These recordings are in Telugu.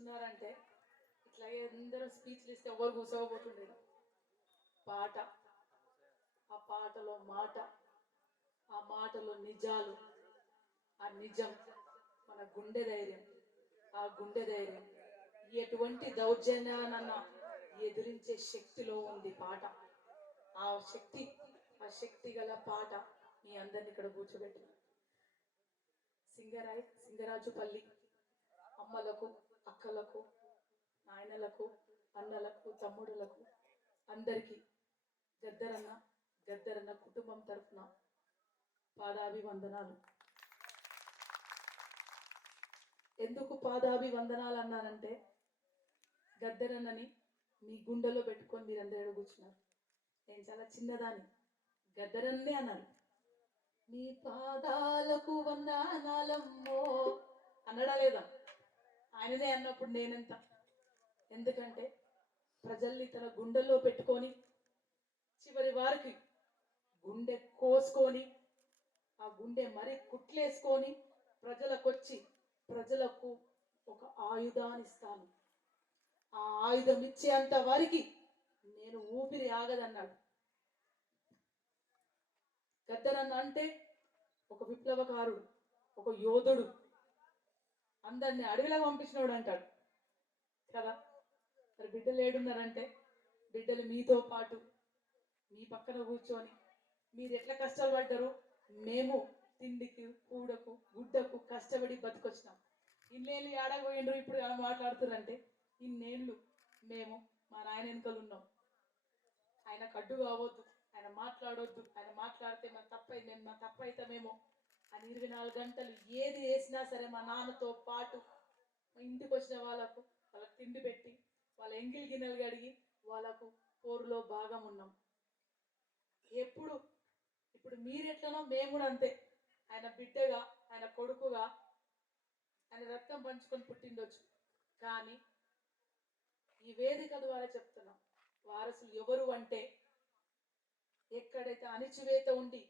కూర్చున్నారంటే ఇట్లాగే అందరూ స్పీచ్లు ఇస్తే ఎవరు కూర్చోకపోతుండేది పాట. ఆ పాటలో మాట. ఆ మాటలో నిజాలు. ఆ నిజం. మన గుండె ధైర్యం. ఆ గుండె ధైర్యం. ఎటువంటి దౌర్జన్యానన్నా ఎదిరించే శక్తిలో ఉంది పాట. ఆ శక్తి ఆ శక్తి గల పాట మీ అందరిని ఇక్కడ కూర్చోబెట్టి సింగరాయ్ సింగరాజుపల్లి అమ్మలకు అక్కలకు నాయనలకు అన్నలకు తమ్ముడులకు అందరికీ గద్దరన్న గద్దరన్న కుటుంబం తరఫున పాదాభివందనాలు. ఎందుకు పాదాభివందనాలు అన్నానంటే గద్దరన్నని మీ గుండెలో పెట్టుకొని మీరందరూ కూర్చున్నారు నేను చాలా చిన్నదాన్ని. గద్దరన్నే అన్నారు మీ పాదాలకు వందనాలమ్మో అన్నడా లేదా? ఆయననే అన్నప్పుడు నేనెంత? ఎందుకంటే ప్రజల్ని తన గుండెల్లో పెట్టుకొని చివరి వారికి గుండె కోసుకొని ఆ గుండె మరి కుట్లేసుకొని ప్రజలకొచ్చి ప్రజలకు ఒక ఆయుధాన్ని ఇస్తాను. ఆ ఆయుధం ఇచ్చేంత వారికి నేను ఊపిరి ఆగదన్నాడు. గద్దరన్న అంటే ఒక విప్లవకారుడు ఒక యోధుడు. అందరిని అడవిలా పంపించినోడు అంటాడు కదా? మరి బిడ్డలు ఏడున్నారంటే బిడ్డలు మీతో పాటు మీ పక్కన కూర్చొని మీరు ఎట్లా కష్టాలు పడ్డారు? మేము తిండికి కూడకు గుడ్డకు కష్టపడి బతికొచ్చినాం. ఇన్నేళ్ళు ఏడకపోయిండ్రు ఇప్పుడు ఎలా మాట్లాడుతారంటే ఇన్నేళ్ళు మేము మా నాయన వెనుకలు ఉన్నాం. ఆయన కడ్డు కావద్దు ఆయన మాట్లాడొద్దు ఆయన మాట్లాడితే మన తప్పైంది నేను మా తప్పైతామేమో అని ఇరవై నాలుగు గంటలు ఏది వేసినా సరే మా నాన్నతో పాటు ఇంటికి వచ్చిన వాళ్ళకు వాళ్ళకి తిండి పెట్టి వాళ్ళ ఎంగిలి గిన్నెలు కడిగి వాళ్ళకు కోరులో భాగం ఉన్నాం. ఎప్పుడు ఇప్పుడు మీరెట్లనో మేము కూడా అంతే. ఆయన బిడ్డగా ఆయన కొడుకుగా ఆయన రక్తం పంచుకొని పుట్టిండొచ్చు. కానీ ఈ వేదిక ద్వారా చెప్తున్నాం వారసులు ఎవరు అంటే ఎక్కడైతే అణిచివేత ఉండి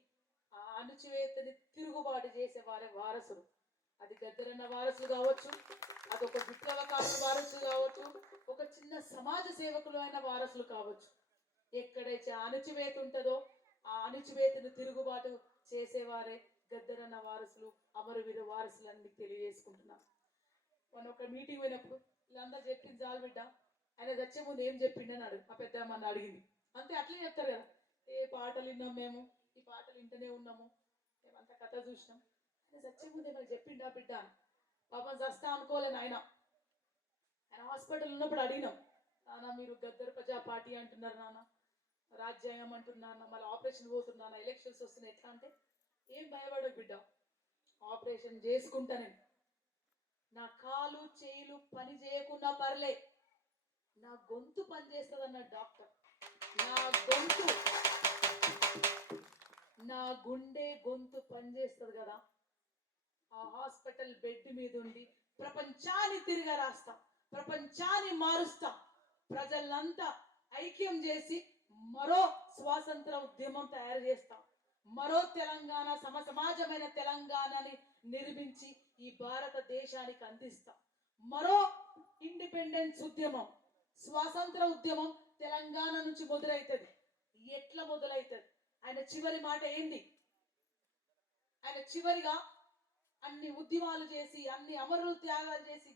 అణచివేతని తిరుగుబాటు చేసే వారే వారసులు అది గద్దరన్న వారసులు కావచ్చు అది ఒక వారసులు కావచ్చు ఒక చిన్న సమాజ సేవకులు అయిన వారసులు కావచ్చు. ఎక్కడైతే అణచివేత ఉంటుందో ఆ అణచివేతను తిరుగుబాటు చేసేవారే గద్దరన్న వారసులు అమరవీర వారసులు అని మీకు తెలియజేసుకుంటున్నాను మొన్న ఒక మీటింగ్ పోయినప్పుడు వీళ్ళందరూ చెప్పింది చాలు బిడ్డ. ఆయన వచ్చే ముందు ఏం చెప్పిండని అడుగు ఆ పెద్ద అమ్మని అడిగింది. అంతే అట్లే చెప్తారు కదా. ఏ పాటలు విన్నాం మేము ఈ పాటలు వింటూనే ఉన్నాము. కథ చూసినాం. ఆయన చచ్చే మళ్ళీ చెప్పిండు చెప్పిండా బిడ్డ? పాపం చస్తా అనుకోలేను ఆయన ఆయన హాస్పిటల్ ఉన్నప్పుడు అడిగినాం. నాన్న మీరు గద్దర్ ప్రజా పార్టీ అంటున్నారు నాన్న. రాజ్యాంగం అంటున్నాను మళ్ళీ ఆపరేషన్ పోతున్నాను ఎలక్షన్స్ వస్తున్నాయి. ఎట్లా అంటే ఏం భయపడవు బిడ్డ. ఆపరేషన్ చేసుకుంటానండి నా కాలు చేయిలు పని చేయకుండా పర్లే. నా గొంతు పని చేస్తుంది అన్న డాక్టర్. నా గొంతు. నా గుండె గొంతు పని చేస్తుంది కదా. ఆ హాస్పిటల్ బెడ్ మీద ఉండి ప్రపంచాన్ని తిరిగి రాస్తా ప్రపంచాన్ని మారుస్తా. ప్రజలంతా ఐక్యం చేసి మరో స్వాతంత్ర ఉద్యమం తయారు చేస్తాం. మరో తెలంగాణ సమ సమాజమైన తెలంగాణని నిర్మించి ఈ భారతదేశానికి అందిస్తాం. మరో ఇండిపెండెన్స్ ఉద్యమం స్వాతంత్ర ఉద్యమం తెలంగాణ నుంచి మొదలవుతుంది ఎట్లా మొదలవుతుంది ఆయన చివరి మాట ఏంది ఆయన చివరిగా అన్ని ఉద్యమాలు చేసి అన్ని అమరులు త్యాగాలు చేసి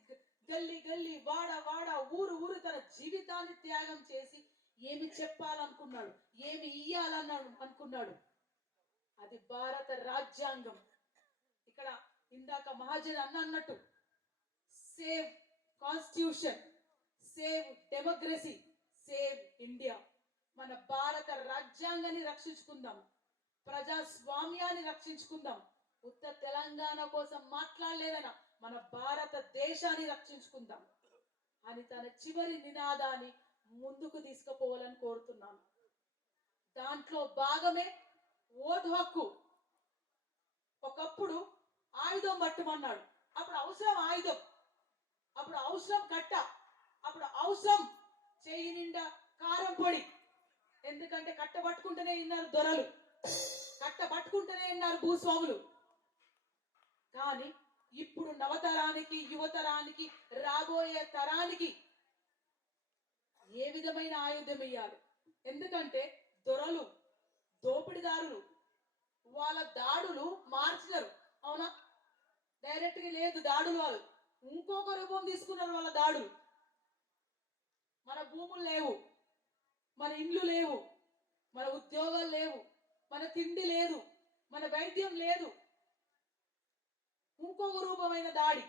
గల్లి గల్లీ వాడ వాడ ఊరు ఊరు తన జీవితాన్ని త్యాగం చేసి ఏమి చెప్పాలనుకున్నాడు? ఏమి ఇయ్యాలన్నాడు? అనుకున్నాడు. అది భారత రాజ్యాంగం. ఇక్కడ ఇందాక మహాజన్ అన్న అన్నట్టు save constitution save democracy save India. మన భారత రాజ్యాంగాన్ని రక్షించుకుందాం. ప్రజాస్వామ్యాన్ని రక్షించుకుందాం. ఉత్త తెలంగాణ కోసం మాట్లాడలేదన మన భారతదేశాన్ని రక్షించుకుందాం. అని తన చివరి నినాదాన్ని ముందుకు తీసుకుపోవాలని కోరుతున్నాను. దాంట్లో భాగమే ఓటు హక్కు. ఒకప్పుడు ఆయుధం పట్టమన్నాడు. అప్పుడు అవసరం ఆయుధం. అప్పుడు అవసరం కట్ట. అప్పుడు అవసరం చేయి నిండా కారం పొడి. ఎందుకంటే కట్ట పట్టుకుంటూనే ఉన్నారు దొరలు. కట్ట పట్టుకుంటూనే ఉన్నారు భూస్వాములు. కానీ ఇప్పుడు నవతరానికి యువతరానికి రాబోయే తరానికి ఏ విధమైన ఆయుధం ఇయ్యాలి ఎందుకంటే దొరలు దోపిడిదారులు వాళ్ళ దాడులు మార్చినారు. అవునా? డైరెక్ట్గా లేదు దాడులు వాళ్ళు ఇంకొక రూపం తీసుకున్నారు వాళ్ళ దాడులు. మన భూములు లేవు. మన ఇండ్లు లేవు మన ఉద్యోగాలు లేవు మన తిండి లేదు మన వైద్యం లేదు. ఇంకొక రూపమైన దాడి.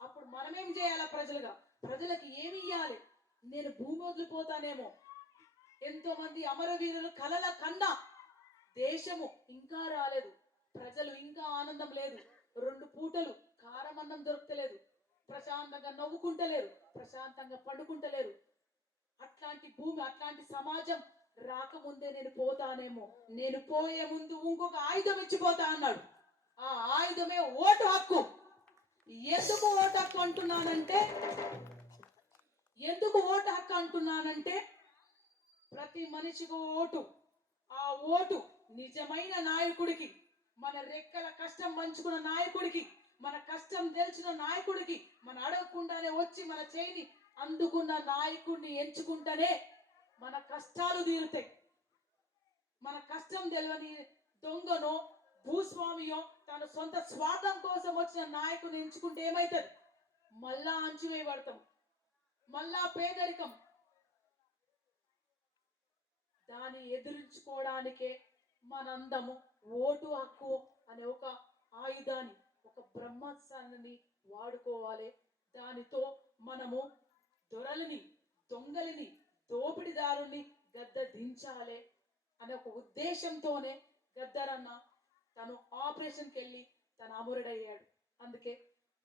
అప్పుడు మనమేం చేయాలా ప్రజలుగా? ప్రజలకు ఏమి ఇయ్యాలి? నేను భూమి వదిలిపోతానేమో. ఎంతో మంది అమరవీరులు కలల కన్నా దేశము ఇంకా రాలేదు. ప్రజలు ఇంకా ఆనందం లేదు. రెండు పూటలు కారం అన్నం దొరకలేదు ప్రశాంతంగా నవ్వుకుంటలేరు. ప్రశాంతంగా పండుకుంటలేరు. అట్లాంటి భూమి అట్లాంటి సమాజం రాకముందే నేను పోతానేమో. నేను పోయే ముందు ఇంకొక ఆయుధం ఇచ్చిపోతా అన్నాడు. ఆ ఆయుధమే ఓటు హక్కు. ఎందుకు ఓటు హక్కు అంటున్నానంటే ఎందుకు ఓటు హక్కు అంటున్నానంటే ప్రతి మనిషికి ఓటు. ఆ ఓటు నిజమైన నాయకుడికి మన రెక్కల కష్టం పంచుకున్న నాయకుడికి మన కష్టం తెలిసిన నాయకుడికి మన అడగకుండానే వచ్చి మన చేయిని అందుకున్న నాయకుడిని ఎంచుకుంటేనే మన కష్టాలు తీరుతాయి. మన కష్టం తెలియని దొంగను భూస్వామియో తన సొంత స్వార్థం కోసం వచ్చిన నాయకుని ఎంచుకుంటే ఏమవుతుంది మళ్ళా అంచువేయబడతాం మళ్ళా పేదరికం. దాన్ని ఎదురించుకోవడానికే మనందము ఓటు హక్కు అనే ఒక ఆయుధాన్ని ఒక బ్రహ్మాస్త్రాన్ని వాడుకోవాలి. దానితో మనము దొరలని దొంగలని దోపిడిదారుని గద్ద దించాలి అనే ఒక ఉద్దేశంతోనే గద్దరన్న తను ఆపరేషన్కి వెళ్ళి తను అమరుడయ్యాడు. అందుకే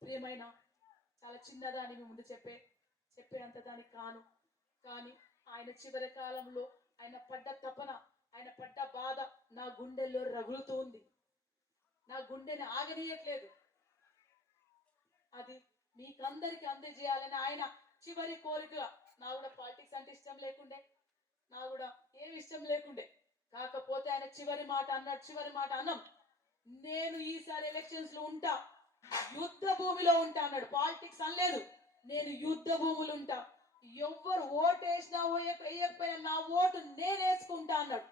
ప్రియమైన చాలా చిన్నదాని మీ ముందు చెప్పే చెప్పేంత దానికి కాను. కానీ ఆయన చివరి కాలంలో ఆయన పడ్డ తపన ఆయన పడ్డ బాధ నా గుండెల్లో రగులుతోంది నా గుండెని ఆగనీయట్లేదు. అది మీకందరికి అందజేయాలని ఆయన చివరి కోరిక నా కూడా పాలిటిక్స్ అంటే ఇష్టం లేకుండే నా కూడా ఏమి ఇష్టం లేకుండే. కాకపోతే ఆయన చివరి మాట అన్నాడు చివరి మాట అన్నం. నేను ఈసారి ఎలక్షన్స్లో ఉంటా యుద్ధ భూమిలో ఉంటా అన్నాడు. పాలిటిక్స్ అనలేదు నేను యుద్ధ భూములు ఉంటా. ఎవ్వరు ఓటు వేసినా వేయకపోయినా నా ఓటు నేను వేసుకుంటా అన్నాడు.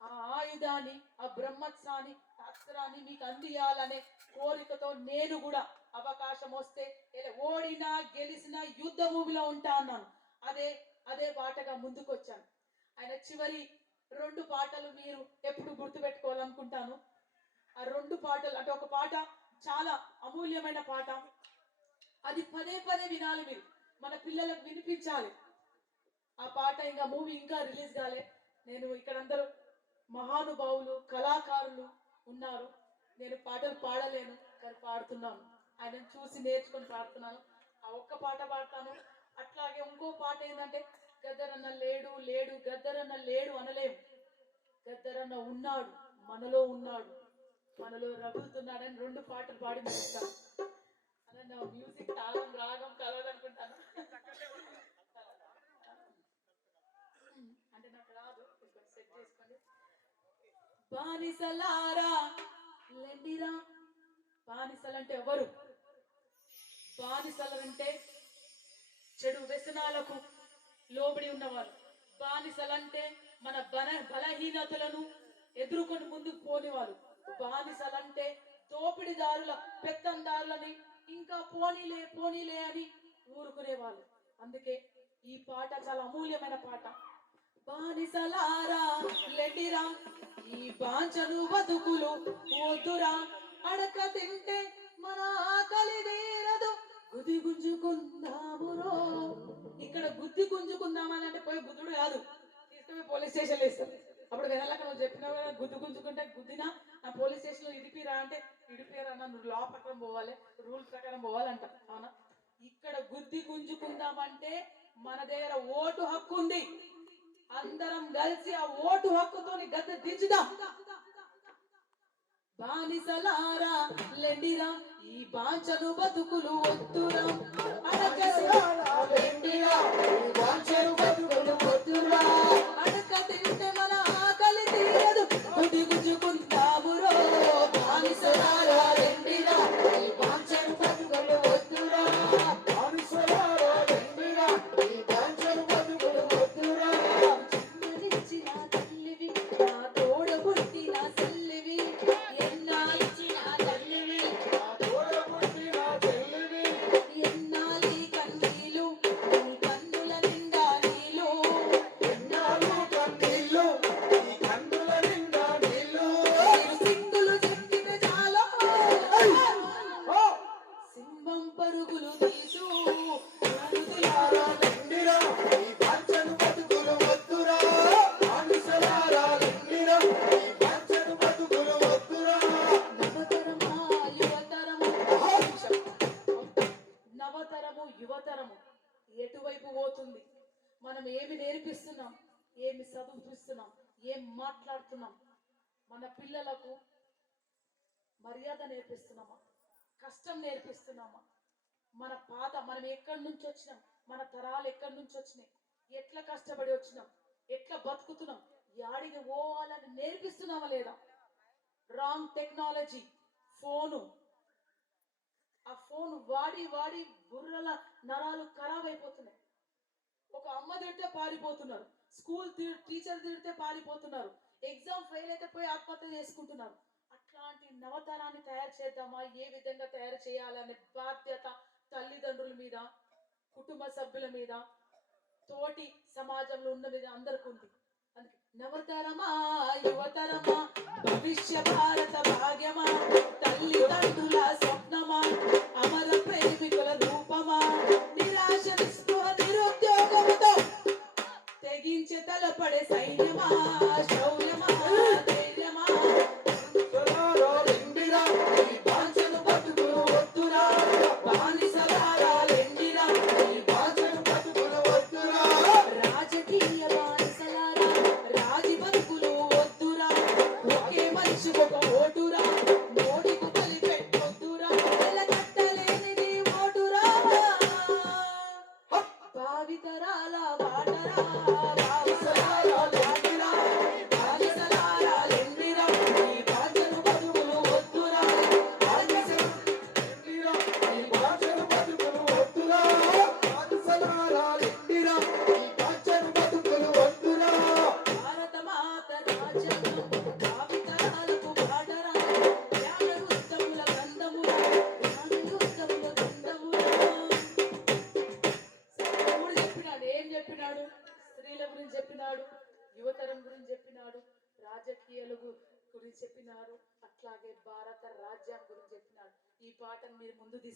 ఆ ఆయుధాన్ని ఆ బ్రహ్మత్సాన్ని అస్త్రాన్ని మీకు అందియాలనే కోరికతో నేను కూడా అవకాశం వస్తే ఓడినా గెలిచినా యుద్ధ భూమిలో ఉంటా అన్నాను. అదే అదే బాటగా ముందుకొచ్చాను. ఆయన చివరి రెండు పాటలు మీరు ఎప్పుడు గుర్తుపెట్టుకోవాలనుకుంటాను? ఆ రెండు పాటలు అంటే ఒక పాట చాలా అమూల్యమైన పాట. అది పదే పదే వినాలి మీరు. మన పిల్లలకు వినిపించాలి. ఆ పాట ఇంకా మూవీ ఇంకా రిలీజ్ కాలే. నేను ఇక్కడ అందరూ మహానుభావులు కళాకారులు ఉన్నారు. నేను పాటలు పాడలేను కానీ పాడుతున్నాను. ఆయన చూసి నేర్చుకొని పాడుతున్నాను. ఆ ఒక్క పాట పాడతాను. అట్లాగే ఇంకో పాట ఏంటంటే గద్దరన్న లేడు లేడు గద్దరన్న లేడు అనలేము. గద్దరన్న ఉన్నాడు మనలో ఉన్నాడు. మనలో రగులుతున్నాడని రెండు పాటలు పాడి ముగిస్తాను అన్న మ్యూజిక్ తాళం రాగం కలవదనుకుంటాను. అంటే నాకు రాదు సెట్ చేసుకోండి. బానిసలారా లెండిరా. బానిసలంటే ఎవరు? బానిసలంటే చెడు వ్యసనాలకు లోబడి ఉన్నవారు. బానిసలంటే మన బల బలహీనతలను ఎదుర్కొని ముందుకు పోనివారు. బానిసలంటే దోపిడిదారుల పెత్తందారులని ఇంకా పోనీలే పోనీలే అని ఊరుకునేవాళ్ళు అందుకే ఈ పాట చాలా అమూల్యమైన పాట. బానిసలారా లెటిరా ఈ బాంచలు బతుకులు వద్దురా. అడక తింటే మన ఆకలి తీరదు. గుది గుంజుకుందామురో ఇక్కడ గుద్ది గుంజుకుందామని అంటే పోయి గుద్దుడు కాదు. తీసుకుపోయి పోలీస్ స్టేషన్ వేస్తారు. అప్పుడు వెళ్ళాక నువ్వు చెప్పినావు కదా గుద్దు గుంజుకుంటే గుద్దినా నా పోలీస్ స్టేషన్లో ఇడిపిరా అంటే ఇడిపిరా నువ్వు లా ప్రకారం పోవాలి రూల్ ప్రకారం పోవాలంట అవునా? ఇక్కడ గుద్ది గుంజుకుందామంటే మన దగ్గర ఓటు హక్కు ఉంది. అందరం కలిసి ఆ ఓటు హక్కుతోని గద్దె దించుదాం. బానిసలారా లెండిరా ఈ బాంచను బతుకులు వద్దురా అడగ లెండిరా ఈ బాంచను బతుకులు వద్దురా ఎట్లా కష్టపడి వచ్చినాం? ఎట్లా బతుకుతున్నాం? యాడికి పోవాలని నేర్పిస్తున్నామా లేదా? Wrong technology phone. ఆ ఫోన్ వాడి వాడి బుర్రల నరాలు ఖరాబ్ అయిపోతున్నాయి. ఒక అమ్మ తిడితే పారిపోతున్నారు. స్కూల్ టీచర్ తిడితే పారిపోతున్నారు. ఎగ్జామ్ ఫెయిల్ అయితే పోయి ఆత్మహత్య చేసుకుంటున్నారు. అట్లాంటి నవతరాన్ని తయారు చేద్దామా? ఏ విధంగా తయారు చేయాలనే బాధ్యత తల్లిదండ్రుల మీద కుటుంబ సభ్యుల మీద తోటి సమాజంలో ఉన్న మీద అందరికి ఉంది. అందుకే నవతరమా యువతరమా భవిష్య భారత భాగ్యమా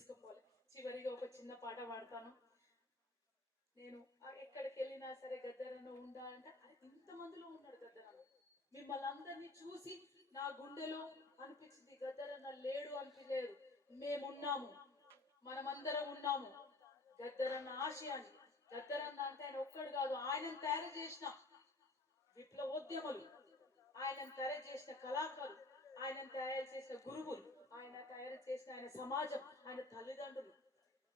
తీసుకుపోలే చివరిగా ఒక చిన్న పాట పాడతాను. నేను ఎక్కడికి వెళ్ళినా సరే గద్దరన్న ఉండా అంటే అరే ఇంతమందిలో ఉన్నాడు గద్దరన్న. మిమ్మల్ని అందరినీ చూసి నా గుండెలో అనిపించింది గద్దరన్న లేడు అనిపించలేదు. మేమున్నాము. మనమందరం ఉన్నాము. గద్దరన్న ఆశయాన్ని గద్దరన్న అంటే ఆయన ఒక్కడు కాదు ఆయనను తయారు చేసిన విప్లవోద్యములు ఆయనను తయారు చేసిన కళాకారులు ఆయనను తయారు చేసిన గురువులు ఆయన తయారు చేసిన ఆయన సమాజం ఆయన తల్లిదండ్రులు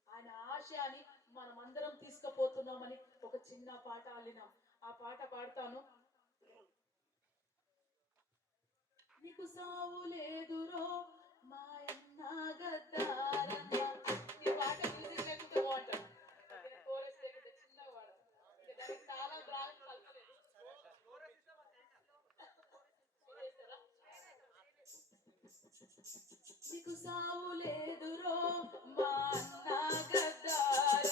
ఆయన ఆశయాన్ని మనం అందరం తీసుకుపోతున్నామని ఒక చిన్న పాట అల్లినాం. ఆ పాట పాడతాను. నీకు సావు లేదురో మా గద్దారన్న నీకు సావు లేదురో మా అన్న గద్దారన్న